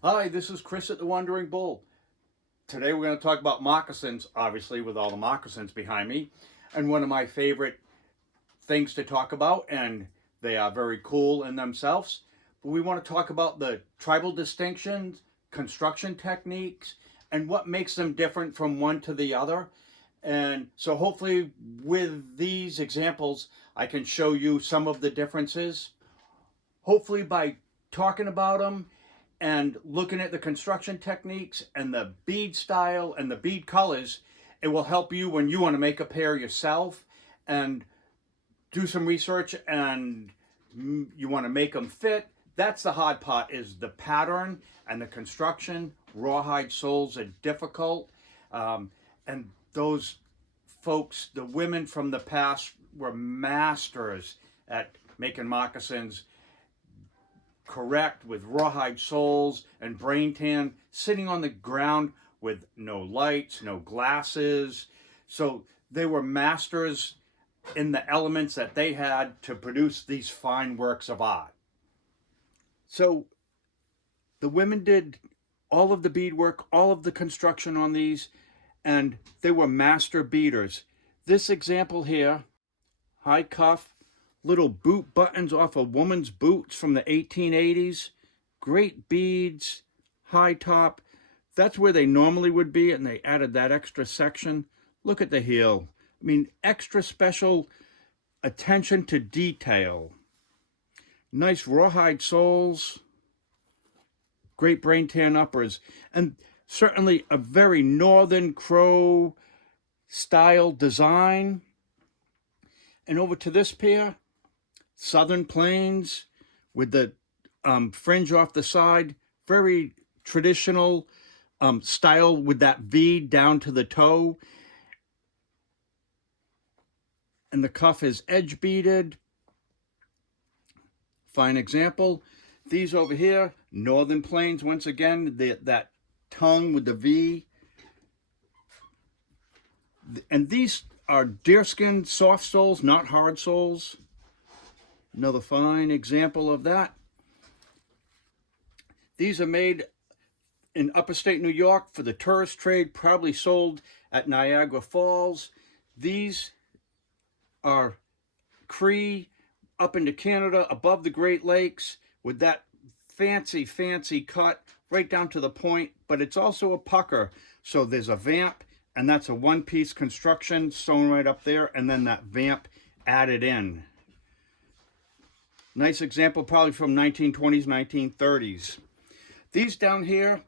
Hi, this is Chris at the Wandering Bull. Today we're going to talk about moccasins, obviously with all the moccasins behind me, and one of my favorite things to talk about, and they are very cool in themselves. But we want to talk about the tribal distinctions, construction techniques, and what makes them different from one to the other. And so hopefully with these examples, I can show you some of the differences. Hopefully by talking about them and looking at the construction techniques and the bead style and the bead colors, it will help you when you want to make a pair yourself and do some research and you want to make them fit. That's the hard part, is the pattern and the construction. Rawhide soles are difficult. And those folks, the women from the past, were masters at making moccasins correct, with rawhide soles and brain tan, sitting on the ground with no lights, no glasses. So they were masters in the elements that they had to produce these fine works of art. So the women did all of the beadwork, all of the construction on these, and they were master beaders. This example here, high cuff, little boot buttons off a woman's boots from the 1880s, great beads, high top. That's where they normally would be, and they added that extra section. Look at the heel. I mean, extra special attention to detail. Nice rawhide soles, great brain tan uppers, and certainly a very Northern Crow style design. And over to this pair, Southern Plains with the fringe off the side, very traditional style with that V down to the toe. And the cuff is edge beaded. Fine example. These over here, Northern Plains, once again, that tongue with the V. And these are deerskin soft soles, not hard soles. Another fine example of that. These are made in upstate New York for the tourist trade, probably sold at Niagara Falls. These are Cree up into Canada, above the Great Lakes, with that fancy, fancy cut right down to the point, but it's also a pucker. So there's a vamp, and that's a one-piece construction sewn right up there, and then that vamp added in. Nice example, probably from 1920s, 1930s. These down here,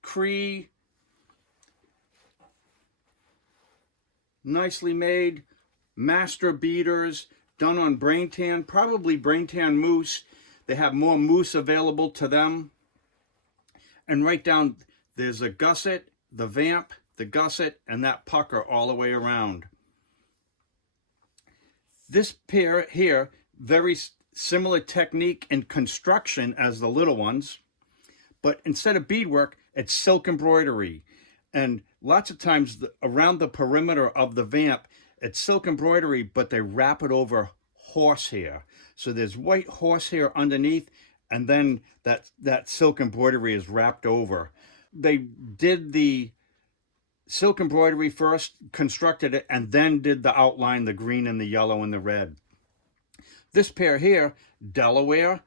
Cree, nicely made, master beaters, done on brain tan, probably brain tan moose. They have more moose available to them. And right down, there's a gusset, the vamp, the gusset, and that pucker all the way around. This pair here, very similar technique and construction as the little ones, but instead of beadwork, it's silk embroidery. And lots of times around the perimeter of the vamp, it's silk embroidery, but they wrap it over horsehair. So there's white horsehair underneath, and then that silk embroidery is wrapped over. They did the silk embroidery first, constructed it, and then did the outline, the green and the yellow and the red. This pair here, Delaware,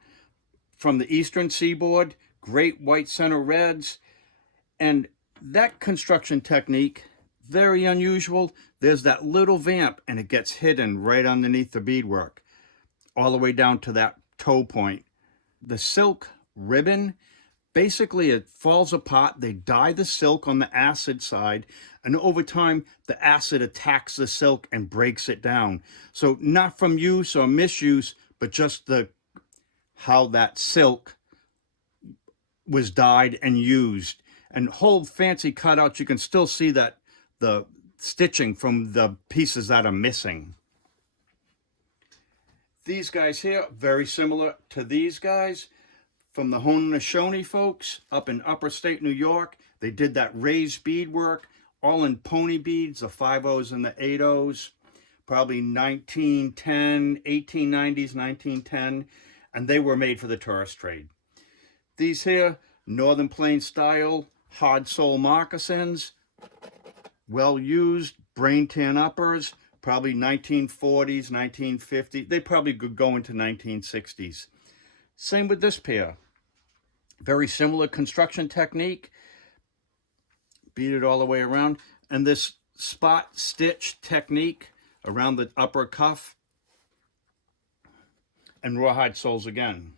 from the eastern seaboard, great white center reds. And that construction technique, very unusual. There's that little vamp, and it gets hidden right underneath the beadwork, all the way down to that toe point. The silk ribbon, basically it falls apart. They dye the silk on the acid side, and over time, the acid attacks the silk and breaks it down. So not from use or misuse, but just how that silk was dyed and used. And whole fancy cutouts, you can still see that the stitching from the pieces that are missing. These guys here, very similar to these guys from the Haudenosaunee folks up in upper state New York. They did that raised beadwork, all in pony beads, the 5/0s and the 8/0s, probably 1910, 1890s, 1910, and they were made for the tourist trade. These here, Northern Plains style hard sole moccasins. Well used, brain tan uppers, probably 1940s, 1950s. They probably could go into 1960s. Same with this pair. Very similar construction technique. Beat it all the way around. And this spot stitch technique around the upper cuff. And rawhide soles again.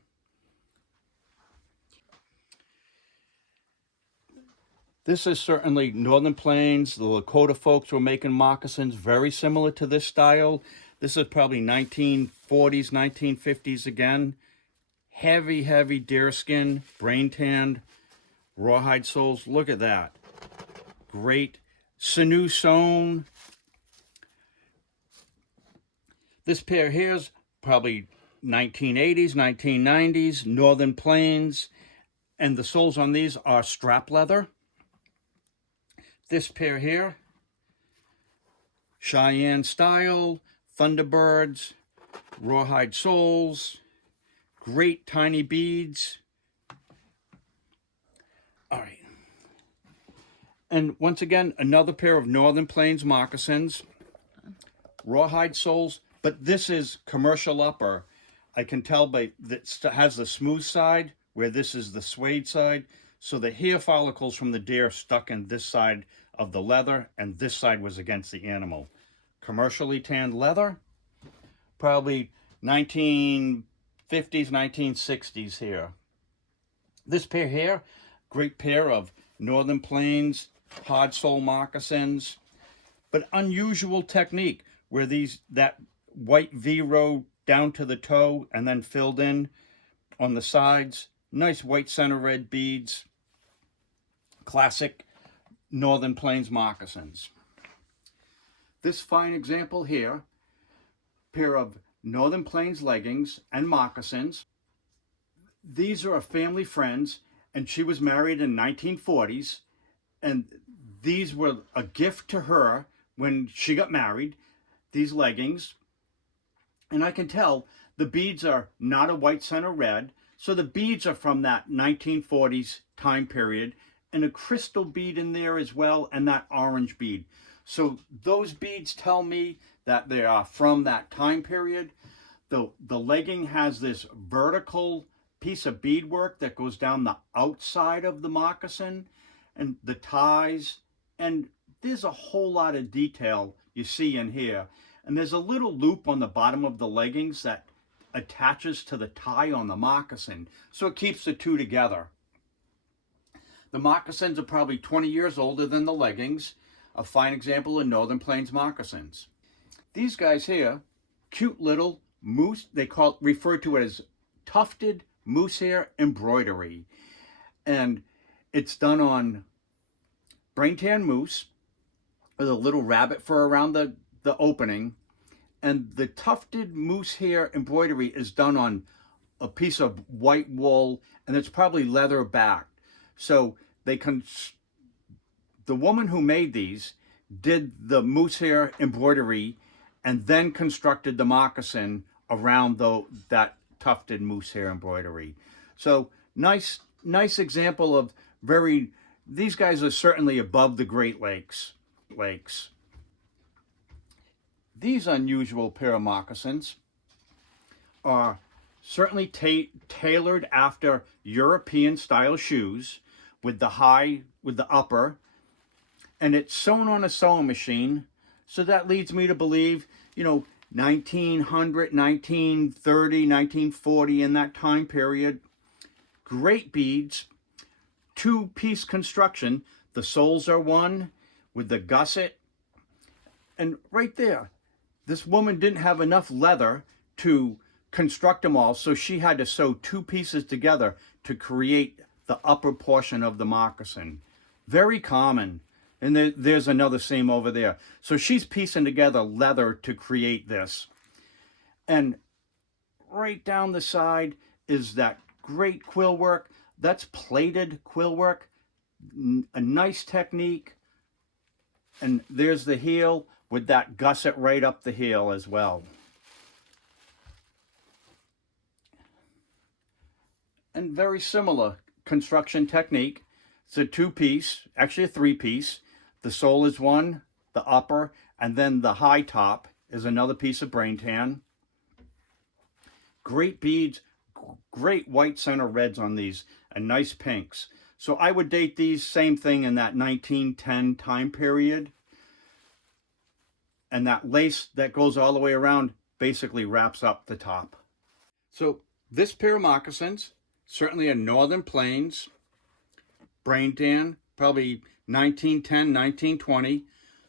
This is certainly Northern Plains. The Lakota folks were making moccasins very similar to this style. This is probably 1940s, 1950s again. Heavy, heavy deerskin, brain tanned, rawhide soles. Look at that. Great. Sinew sewn. This pair here is probably 1980s, 1990s, Northern Plains. And the soles on these are strap leather. This pair here, Cheyenne style, Thunderbirds, rawhide soles, great tiny beads. All right. And once again, another pair of Northern Plains moccasins, rawhide soles, but this is commercial upper. I can tell by that has the smooth side where this is the suede side. So the hair follicles from the deer stuck in this side of the leather, and this side was against the animal. Commercially tanned leather, probably 1950s, 1960s here. This pair here, great pair of Northern Plains hard sole moccasins, but unusual technique where that white V-row down to the toe and then filled in on the sides. Nice white center red beads. Classic Northern Plains moccasins. This fine example here, pair of Northern Plains leggings and moccasins. These are a family friends, and she was married in 1940s, and these were a gift to her when she got married, these leggings. And I can tell the beads are not a white center red, so the beads are from that 1940s time period, and a crystal bead in there as well, and that orange bead. So those beads tell me that they are from that time period. The legging has this vertical piece of beadwork that goes down the outside of the moccasin, and the ties, and there's a whole lot of detail you see in here. And there's a little loop on the bottom of the leggings that attaches to the tie on the moccasin, so it keeps the two together. The moccasins are probably 20 years older than the leggings, a fine example of Northern Plains moccasins. These guys here, cute little moose, they refer to it as tufted moose hair embroidery. And it's done on brain tan moose with a little rabbit fur around the opening. And the tufted moose hair embroidery is done on a piece of white wool, and it's probably leather backed. So the woman who made these did the moose hair embroidery and then constructed the moccasin around that tufted moose hair embroidery. So nice example of these guys are certainly above the Great Lakes. These unusual pair of moccasins are certainly tailored after European style shoes with the upper, and it's sewn on a sewing machine. So that leads me to believe, 1900, 1930, 1940, in that time period. Great beads, two-piece construction. The soles are one with the gusset. And right there, this woman didn't have enough leather to construct them all, so she had to sew two pieces together to create the upper portion of the moccasin. Very common. And there's another seam over there. So she's piecing together leather to create this. And right down the side is that great quill work. That's plated quill work. A nice technique. And there's the heel with that gusset right up the heel as well. And very similar construction technique. It's a two-piece, actually a three-piece. The sole is one, the upper, and then the high top is another piece of brain tan. Great beads, great white center reds on these, and nice pinks. So I would date these, same thing, in that 1910 time period. And that lace that goes all the way around basically wraps up the top. So this pair of moccasins, certainly a Northern Plains, brain tan, probably 1910, 1920.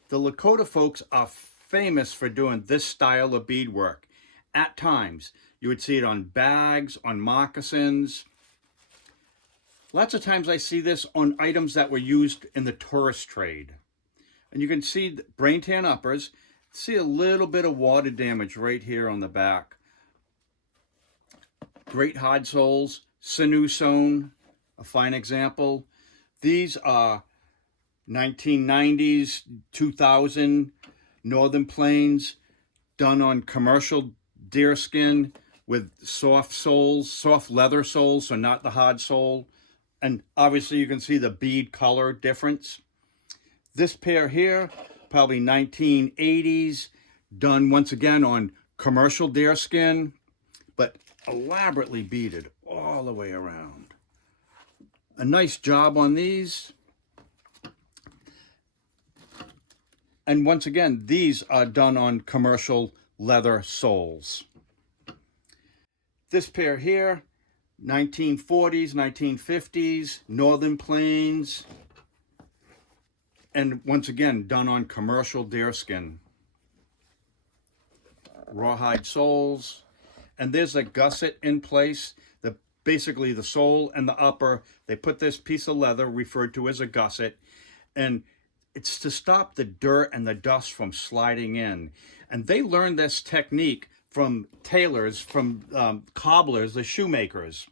The Lakota folks are famous for doing this style of beadwork. At times, you would see it on bags, on moccasins. Lots of times I see this on items that were used in the tourist trade. And you can see the brain tan uppers. See a little bit of water damage right here on the back. Great hard soles, sinew sewn, a fine example. These are 1990s, 2000 Northern Plains, done on commercial deerskin with soft soles, soft leather soles, so not the hard sole. And obviously you can see the bead color difference. This pair here, probably 1980s, done once again on commercial deerskin, but elaborately beaded all the way around. A nice job on these. And once again, these are done on commercial leather soles. This pair here, 1940s, 1950s, Northern Plains, and once again, done on commercial deerskin. Rawhide soles. And there's a gusset in place. Basically the sole and the upper, they put this piece of leather referred to as a gusset. And it's to stop the dirt and the dust from sliding in. And they learned this technique from tailors, from cobblers, the shoemakers.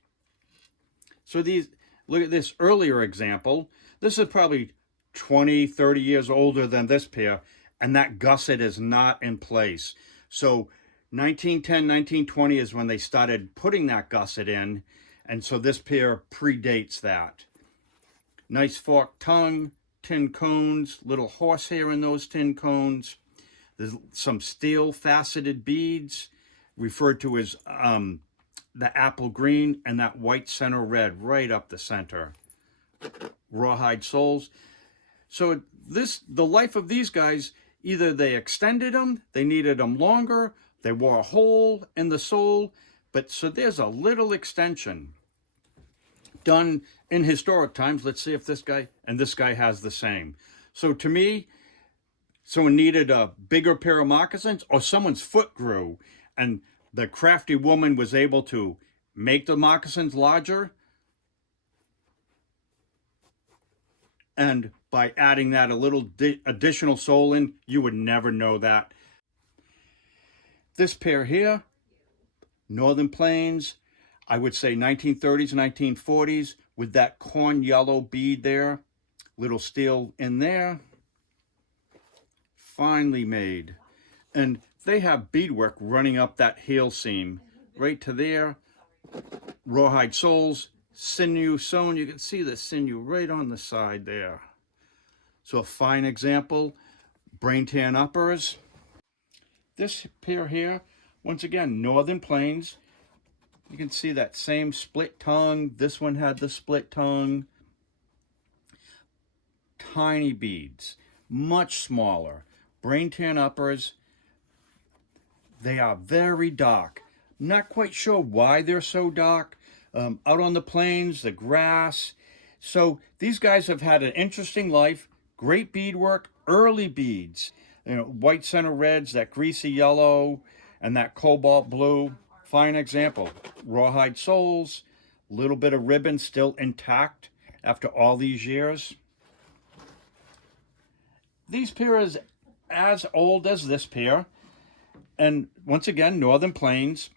So these, look at this earlier example. This is probably 20, 30 years older than this pair, and that gusset is not in place. So 1910, 1920 is when they started putting that gusset in, and so this pair predates that. Nice forked tongue, tin cones, little horsehair in those tin cones. There's some steel faceted beads, referred to as the apple green, and that white center red right up the center. Rawhide soles. So the life of these guys, either they extended them, they needed them longer, they wore a hole in the sole, but so there's a little extension done in historic times. Let's see if this guy, and this guy has the same. So to me, someone needed a bigger pair of moccasins, or someone's foot grew and the crafty woman was able to make the moccasins larger, and by adding that a little additional sole in, you would never know that. This pair here, Northern Plains, I would say 1930s, 1940s, with that corn yellow bead there, little steel in there, finely made. And they have beadwork running up that heel seam, right to there. Rawhide soles, sinew sewn. You can see the sinew right on the side there. So a fine example, brain tan uppers. This pair here, once again, Northern Plains. You can see that same split tongue. This one had the split tongue. Tiny beads, much smaller. Brain tan uppers. They are very dark. Not quite sure why they're so dark. Out on the plains, the grass. So these guys have had an interesting life. Great beadwork, early beads. You know, white center reds, that greasy yellow, and that cobalt blue. Fine example. Rawhide soles, little bit of ribbon still intact after all these years. These pairs as old as this pair. And once again, Northern Plains,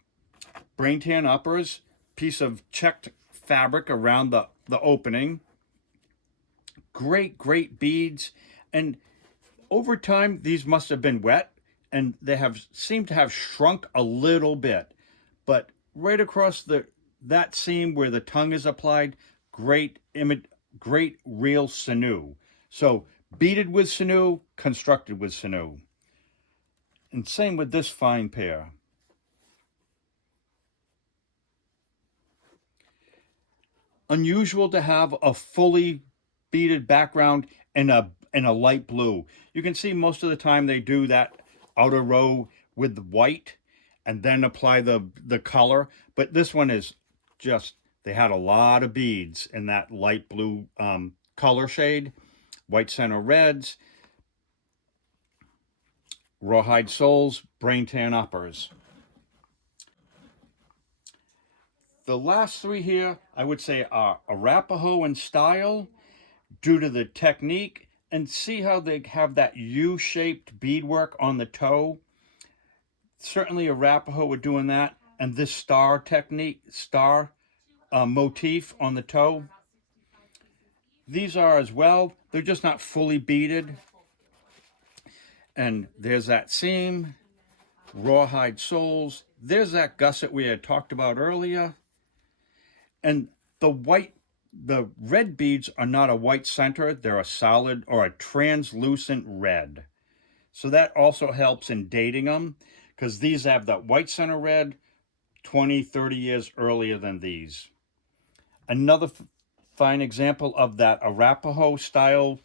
brain tan uppers, piece of checked fabric around the opening. Great, great beads. And over time, these must have been wet, and they have seemed to have shrunk a little bit. But right across that seam where the tongue is applied, great real sinew. So beaded with sinew, constructed with sinew. And same with this fine pair. Unusual to have a fully beaded background in a light blue. You can see most of the time they do that outer row with the white and then apply the color. But this one is just, they had a lot of beads in that light blue color shade. White center reds, rawhide soles, brain tan uppers. The last three here, I would say, are Arapaho in style due to the technique, and see how they have that U-shaped beadwork on the toe. Certainly Arapaho were doing that, and this star technique, star motif on the toe. These are as well, they're just not fully beaded. And there's that seam, rawhide soles. There's that gusset we had talked about earlier. And the red beads are not a white center, they're a solid or a translucent red. So that also helps in dating them, because these have that white center red 20, 30 years earlier than these. Another fine example of that Arapaho style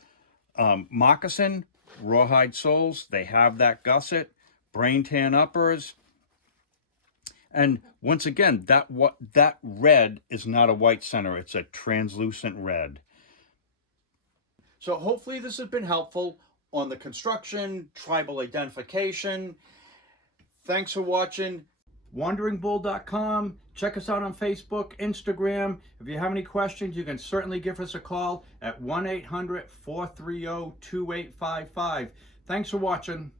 moccasin, rawhide soles. They have that gusset, brain tan uppers. And once again, that red is not a white center, it's a translucent red. So hopefully this has been helpful on the construction, tribal identification. Thanks for watching. WanderingBull.com. Check us out on Facebook, Instagram. If you have any questions, you can certainly give us a call at 1-800-430-2855. Thanks for watching.